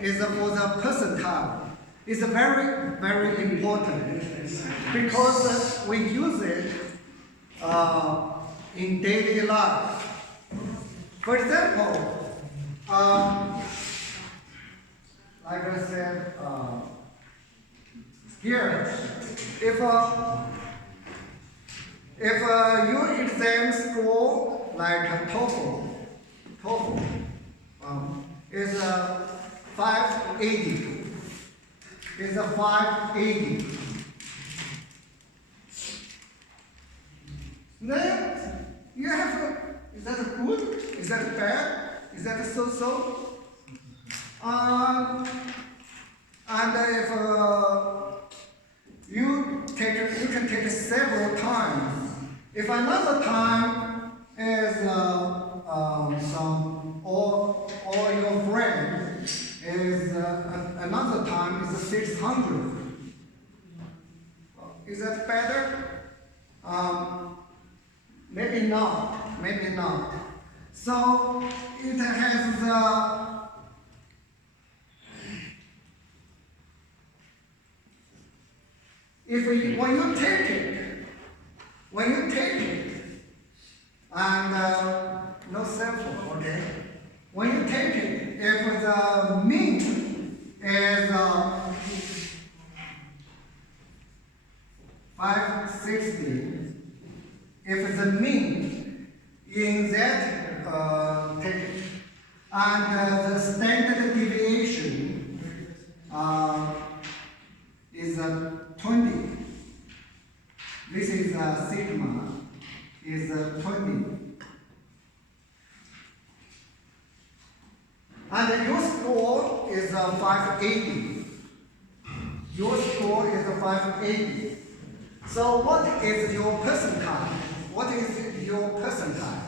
is for the percentile. It's very, very important because we use it in daily life. For example, like I said, here, if your exam score like TOEFL is 580. Is a 580. Then you have to, is that good? Is that bad? Is that so-so? And if you can take it several times. If another time is or your friend is another time is 600. Is that better? Maybe not. Maybe not. So it has when you take it, and no sample, okay? When you take it, if the mean is 560, if the mean in that take it, and the standard deviation is 20. This is sigma is 20. And your score is 580. Your score is 580. So what is your percentile? What is your percentile?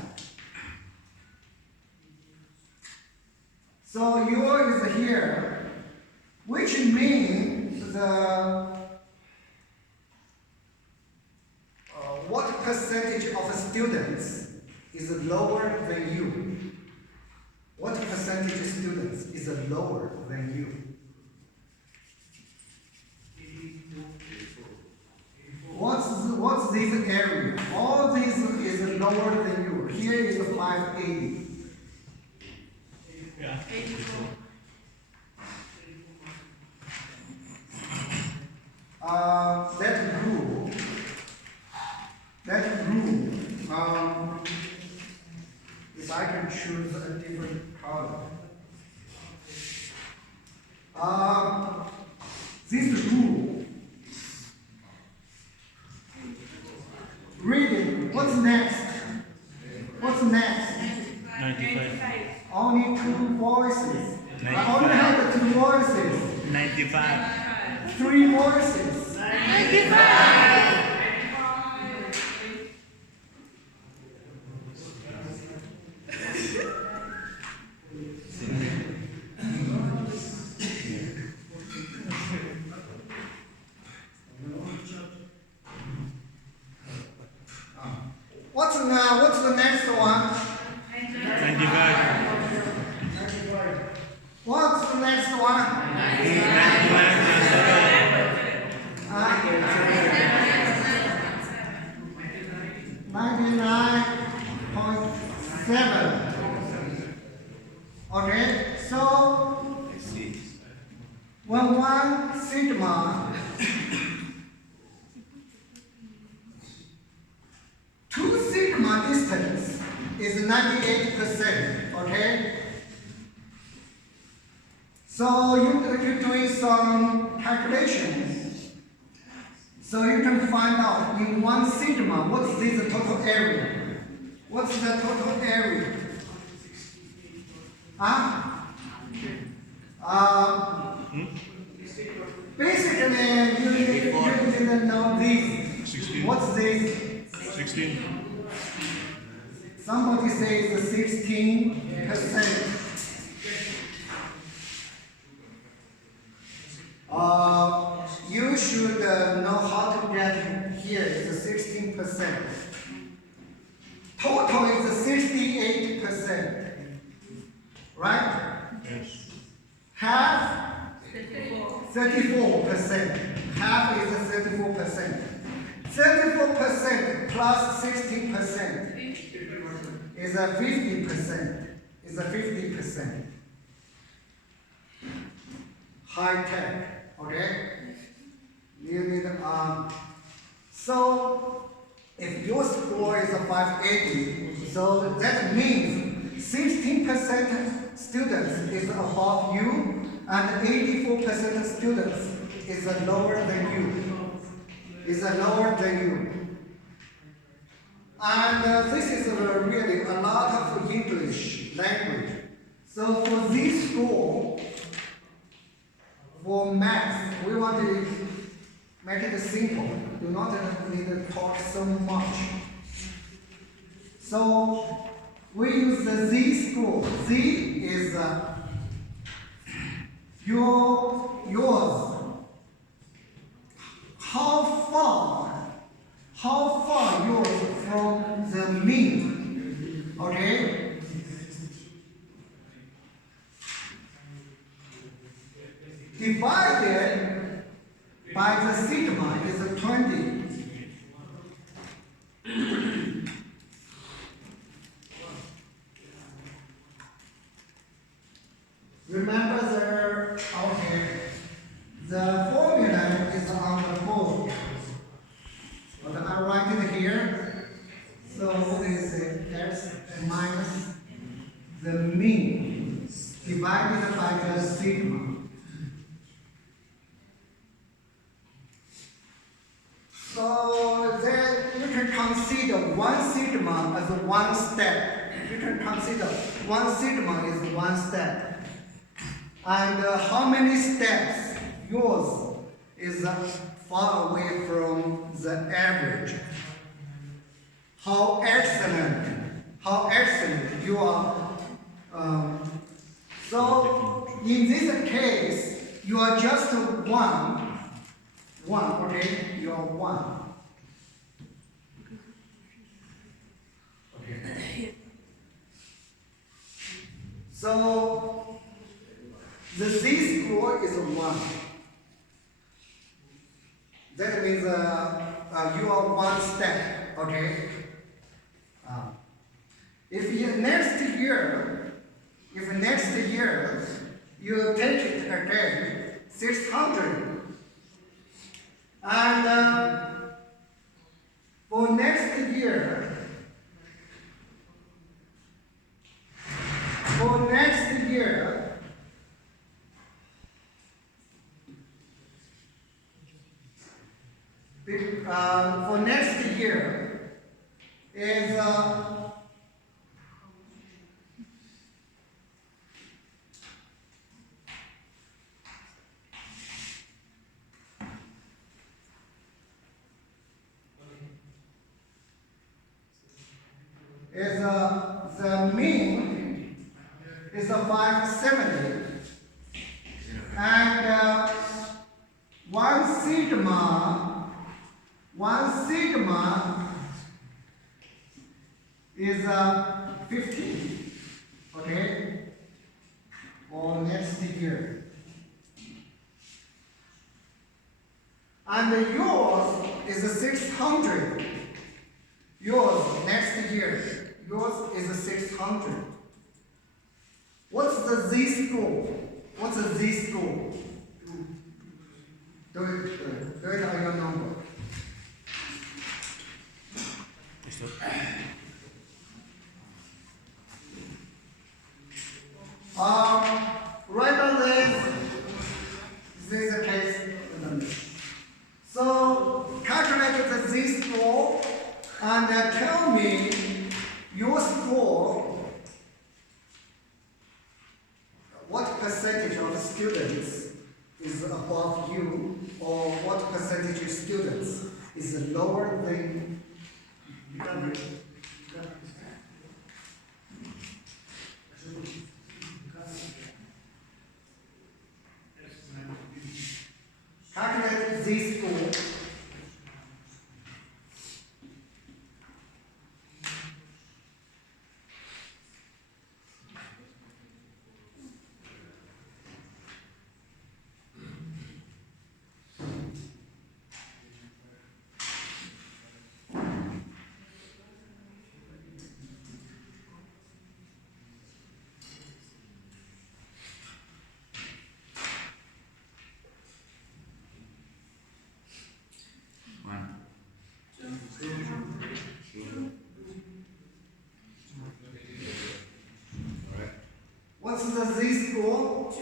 So yours is here, which means what percentage of students is lower than you? What percentage of students is lower than you? What's this area? All this is lower than you. Here is 580. Yeah. 84. That rule, if I can choose a different color. This rule, reading, what's next? What's next? 95. Only two voices. I 95. only have the two voices. 95. Three voices. 95. What's the next one? 95. What's the next one? 99.7. Okay, so when one sigma, two sigma distance is 98%. Okay. So you're doing some calculations. So you can find out in one sigma, what's this total area? What's the total area? Basically, you didn't know this. 16. What's this? 16. Somebody says 16%. You should know how to get here. It's 16%. Total is 68%. Right? Yes. Half 34%. Half is 34%. 34% plus 16% is a 50%. Is a 50%. High tech, okay? You need so if your score is a 580, so that means 16% students is above you and 84% students is lower than you. Is lower than you. And this is really a lot of English language. So for this score, for math, we want to make it simple. Do not need to talk so much. So we use the Z score. Z is yours. How far yours from the mean? Okay. Divided by the sigma is 20. Remember the formula is on the board. But I write it here. So what is it? X minus the mean divided by the sigma. So then you can consider one sigma as one step. You can consider one sigma is one step. And how many steps yours is far away from the average? How excellent you are. So in this case, you are just one, okay? You are one. Okay. So the Z score is 1. That means you are one step, okay? If next year you take it again, 600, and for next year, for next year is the mean is 570, and one sigma is 15, okay, for next year. And yours is 600. Yours next year, yours is 600. What's the Z score? What's the Z score? Do it on your number. Right on this is the case. So calculate the Z score and tell me your score. What percentage of students is above you, or what percentage of students is lower than you? Calculate Z score. the Z score?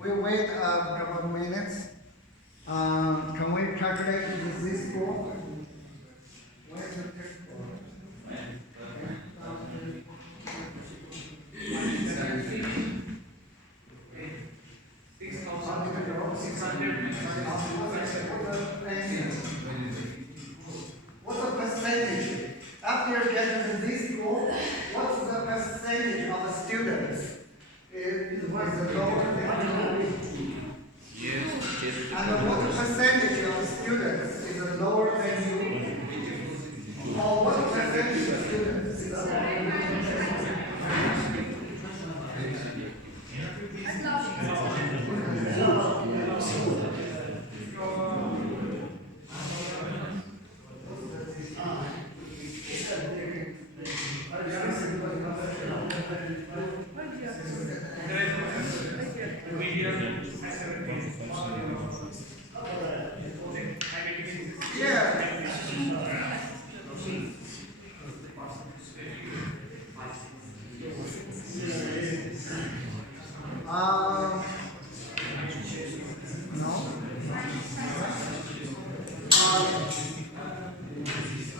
We wait a couple of minutes. Can we calculate the Z score? Where's the Z score? What's the percentage? After you get the Z score, what's the percentage of the students? Is what is the lower and what percentage of the students is lower than you? Or what percentage of students is lower than you?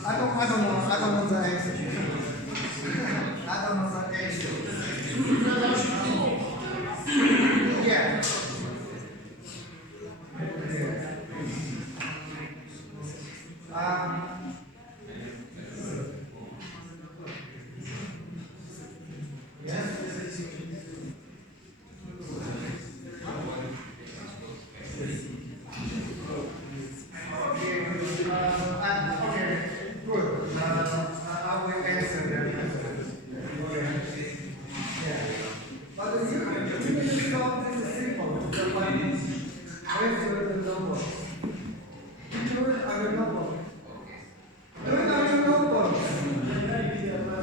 I don't know the answer. I don't know the answer. Yeah.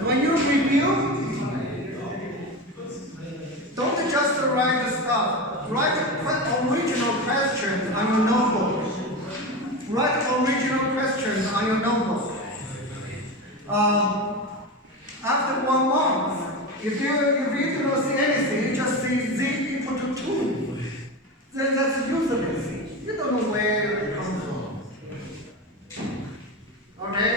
When you review, don't just write the stuff. Write original questions on your notebook. Write original questions on your notebook. After 1 month, if you don't see anything, you just see Z equal to 2. Then that's useless. You don't know where it comes from. Okay?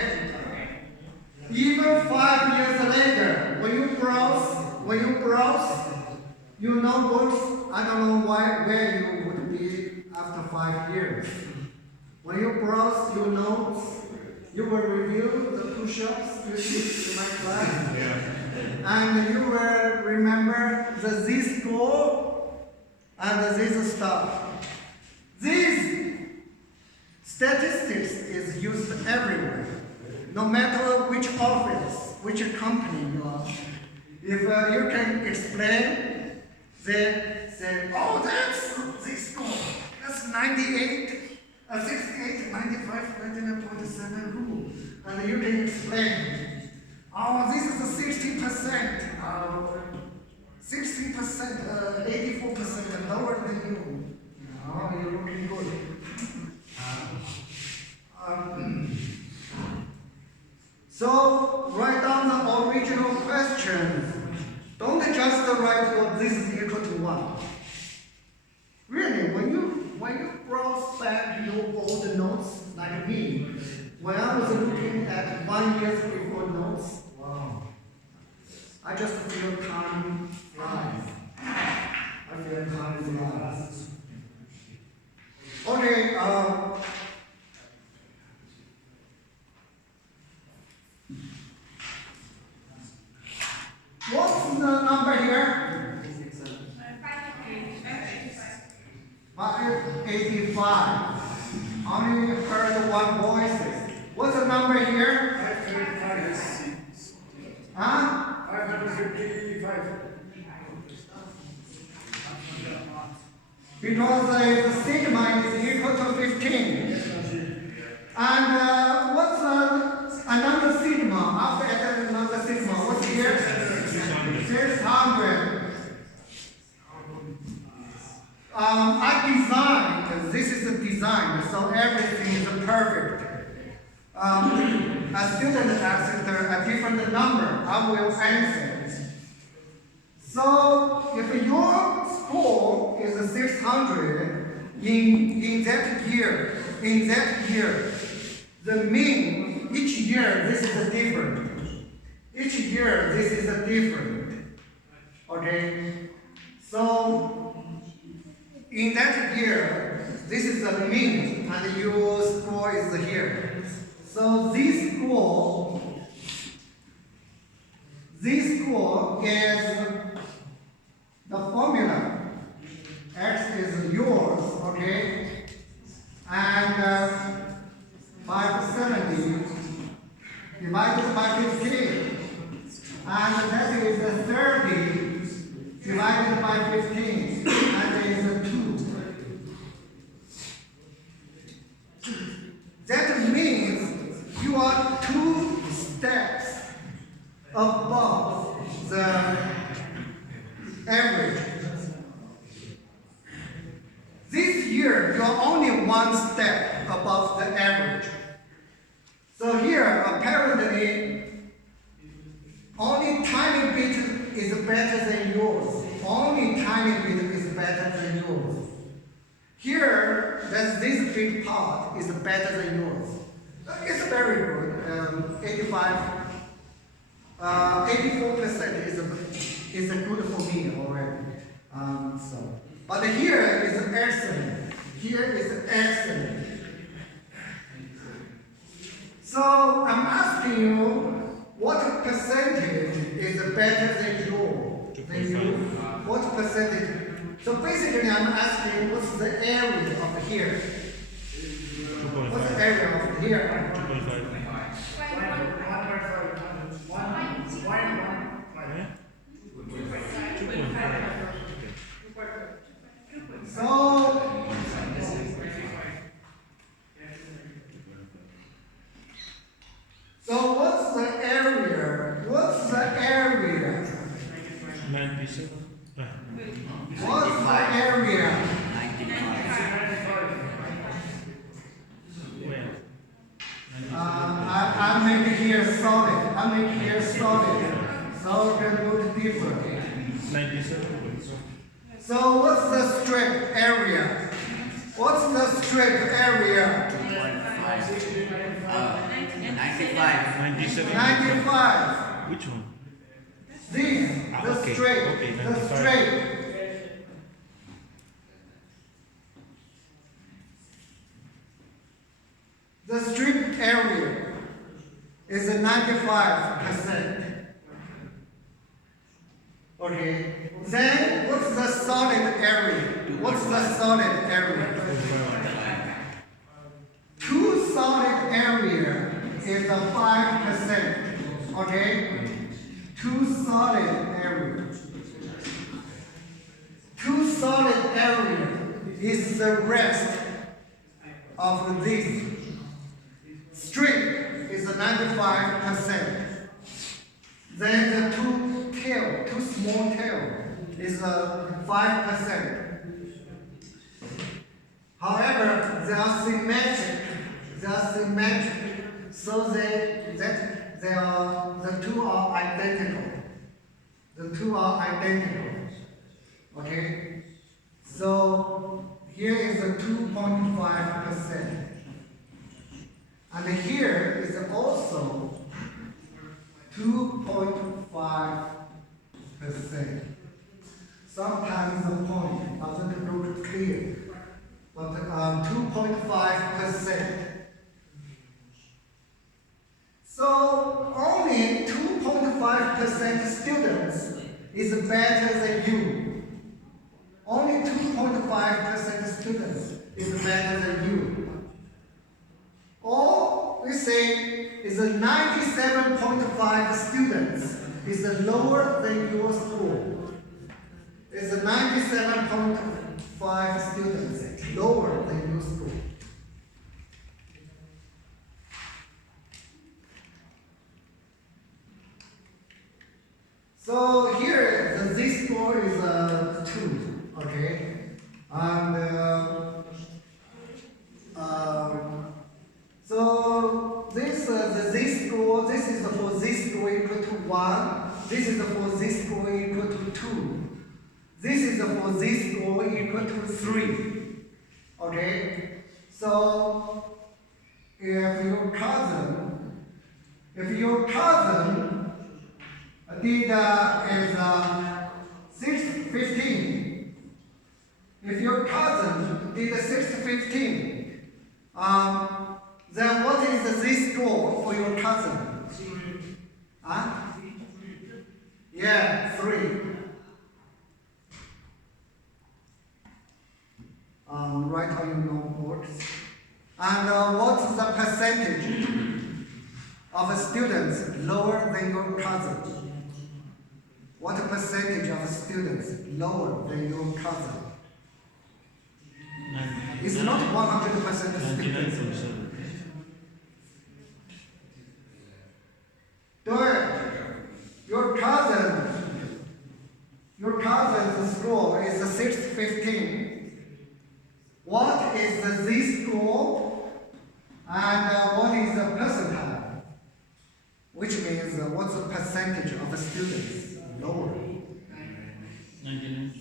Even 5 years later, when you browse your notebooks, I don't know where you would be after 5 years. When you browse your notes, you will review the push-ups you did in my class. And you will remember the Z score and the Z stuff. These statistics is used everywhere. No matter which office, which company you are. If you can explain, then say, oh, that's this score. That's 98, 68, 95, 99.7 rule. And you can explain, oh, this is a 60%, 60%, 84% lower than you. Oh, you're looking good. So, write down the original question. Don't just write what this is equal to 1. Really, when you browse back your old notes, like me, when I was looking at 1 year before notes, wow, I just feel time flies. I feel time flies. Okay, what's the number here? 585. Only heard one voice. What's the number here? 555. Huh? 555. Because the sigma is equal to 15. And what's another sigma? After another sigma, what's here? 600. I designed, this is the design, so everything is perfect. A student asks a different number, I will answer. So if your score is 600 in that year, the mean each year this is different. Each year this is different. Okay? So in that year, this is the mean, and your score is here. So this score is the formula. X is yours, okay? And 570 divided by 15. And that is 30 divided by 15. That is 2. That means you are 2 steps above the average. This year, you are only 1 step above the average. So here, apparently, only tiny bit is better than yours. Only tiny bit is better than yours. Here, that this big part is better than yours. It's very good. 84% is good for me already. But here is excellent. Here is excellent. So I'm asking you, what percentage is better than you? What percentage? So basically, I'm asking, what's the area of here? 2.5. What's the area of here? 2.5. So what's the area? What's the area? 97. What's the area? Where? I make here solid. So it can look different. 97. So what's the strip area? What's the strip area? 95. 97. 95. Which one? This, the okay. straight, Okay, the 95. straight. The strip area is 95%. Okay. Then what's the solid area? What's the solid area? 2 solid area is a 5%. Okay? 2 solid area. 2 solid area is the rest of this. Strip is 95%. Then the 2 small tail is 5%. However, they are symmetric. So that the 2 are identical. Okay? So here is the 2.5%. And here is also 2.5%. Sometimes the point doesn't look clear, but 2.5%. So only 2.5% students is better than you. Only 2.5% students is better than you. Or we say is 97.5 students is lower than your school. Is 97.5 students lower than your school. So here, this score is 2, okay? And so this score, this is for this score equal to 1. This is for this score equal to 2. This is for this score equal to 3. Okay? So if your cousin did is 615, if your cousin did 615, then what is this score for your cousin? Huh? Yeah, 3. Write on your notebooks. And what's the percentage of students lower than your cousin? What percentage of students lower than your cousin? It's not 100% students. 99.7. Do it. Your cousin's score is 615. What is the Z score and what is the percentile? Which means what's the percentage of the students lower? 99.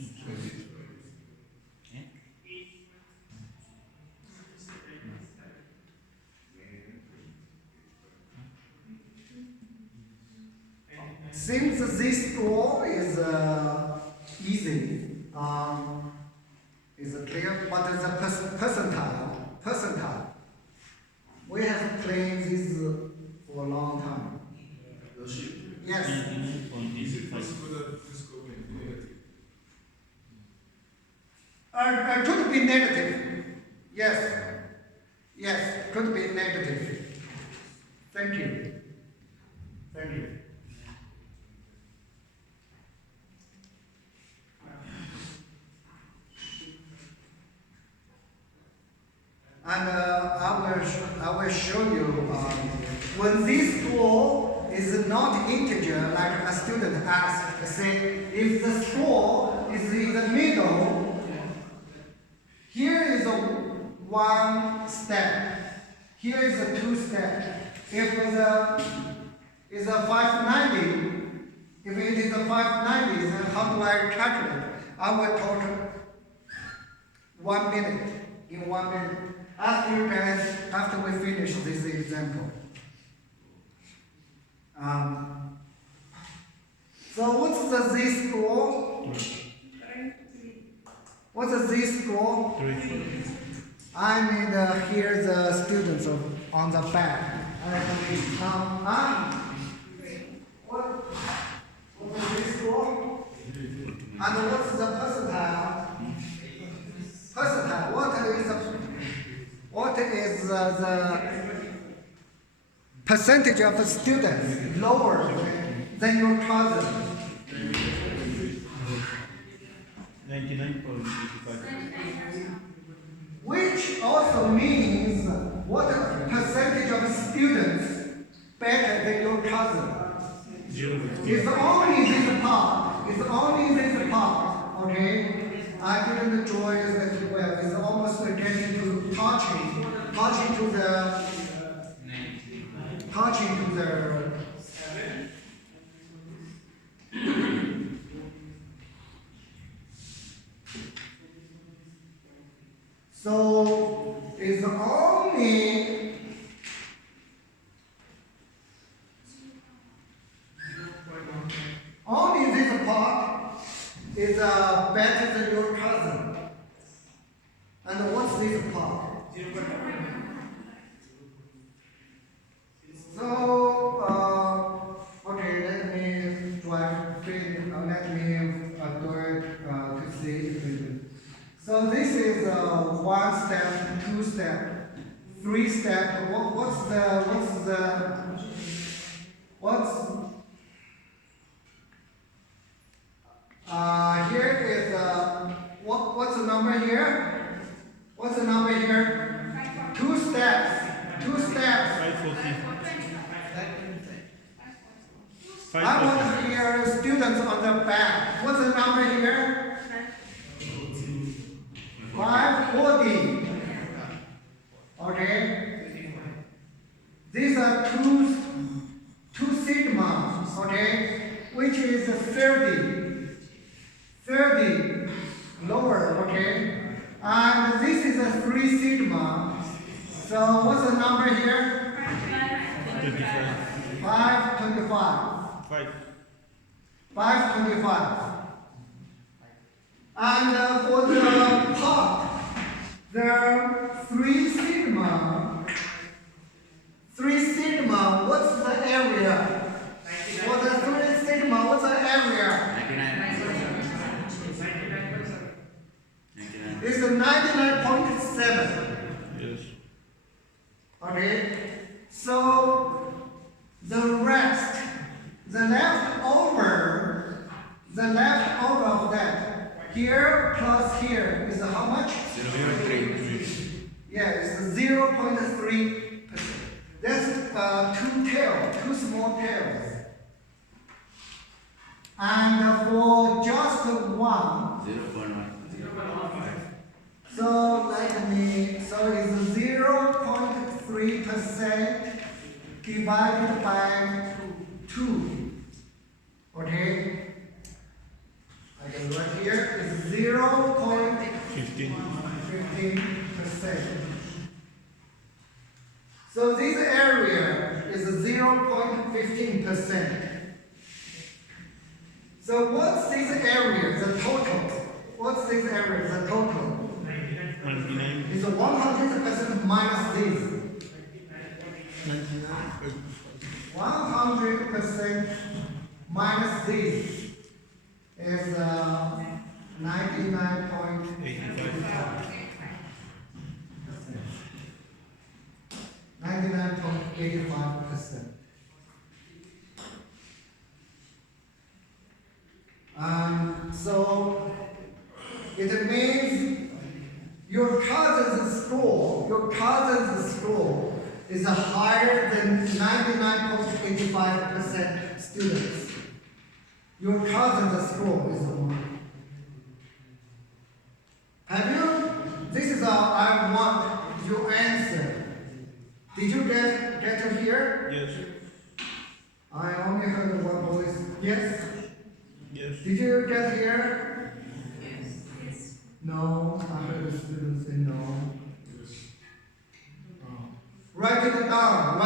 Since this score is easy, is clear, but the percentile, we have played this for a long time. Yes. 99.85. Could be negative. Yes. Yes, could be negative. Thank you. Thank you. And I will show you when this score is not integer, like a student asks, say if the score is in the middle, here is a 1 step, here is a 2 step. If it's a 590, if it is a 590, then how do I calculate? I will talk 1 minute, in 1 minute. Ask you guys after we finish this example. So what's the Z score? What's the Z score? 3. I need here the students on the back. What's the Z score? And what's the percentile? Percentile. What is the percentage of the students lower than your cousin? 99.85. Which also means what percentage of students better than your cousin? 0. It's only this part. It's only this part. Okay? I didn't draw it that well. It's almost getting to touching to the. So it's only this part is better than your cousin. And what's this part? So okay, let me do it to see if it. So this is 1 step, 2 step, 3 step. Here is what's the number here? What's the number here? 2 steps. 2 steps. 540. I want to hear students on the back. What's the number here? So what's the number here? 25. 525. 5. 525. And for the top, there are 3 sigma. 3 sigma, what's the area? For the 3 sigma, what's the area? 99. It's 99.7. Yes. Okay? So the rest, the leftover of that, here plus here is how much? 0.3. Yeah, it's 0.3%. That's 2 small tails. And for just 1, 0.1. so it's 0.3% divided by 2. Okay? I can write here is 0.15%. So this area is 0.15%. So what's this area, the total? What's this area, the total? 99. It's 100% minus this. 100% minus this is 99.85%. 99.85%. So it means your cousin's score is higher than 99.85% students. Your cousin's score is more. Have you? This is how I want your answer. Did you get to hear? Yes. I only heard one voice. Yes. Yes. Did you get here? No, I heard the students say no. Write it down.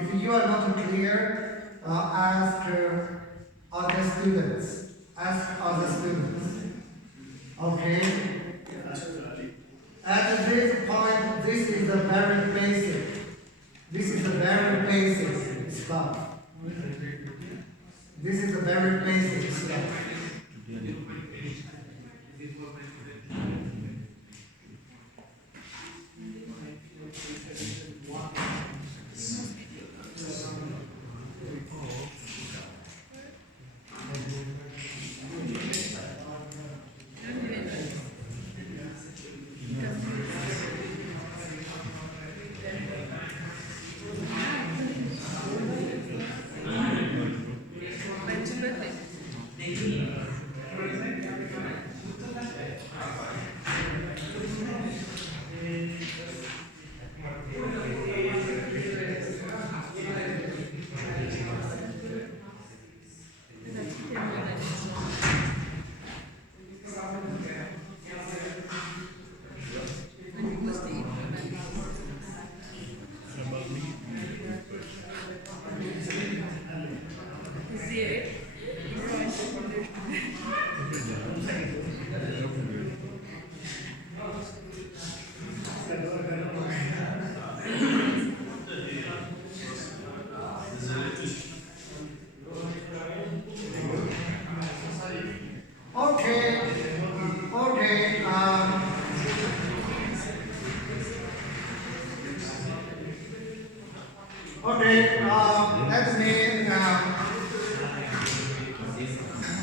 If you are not clear, ask other students. Okay? At this point, this is the very basic stuff. This is the very basic stuff.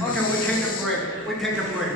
Okay, we take a break.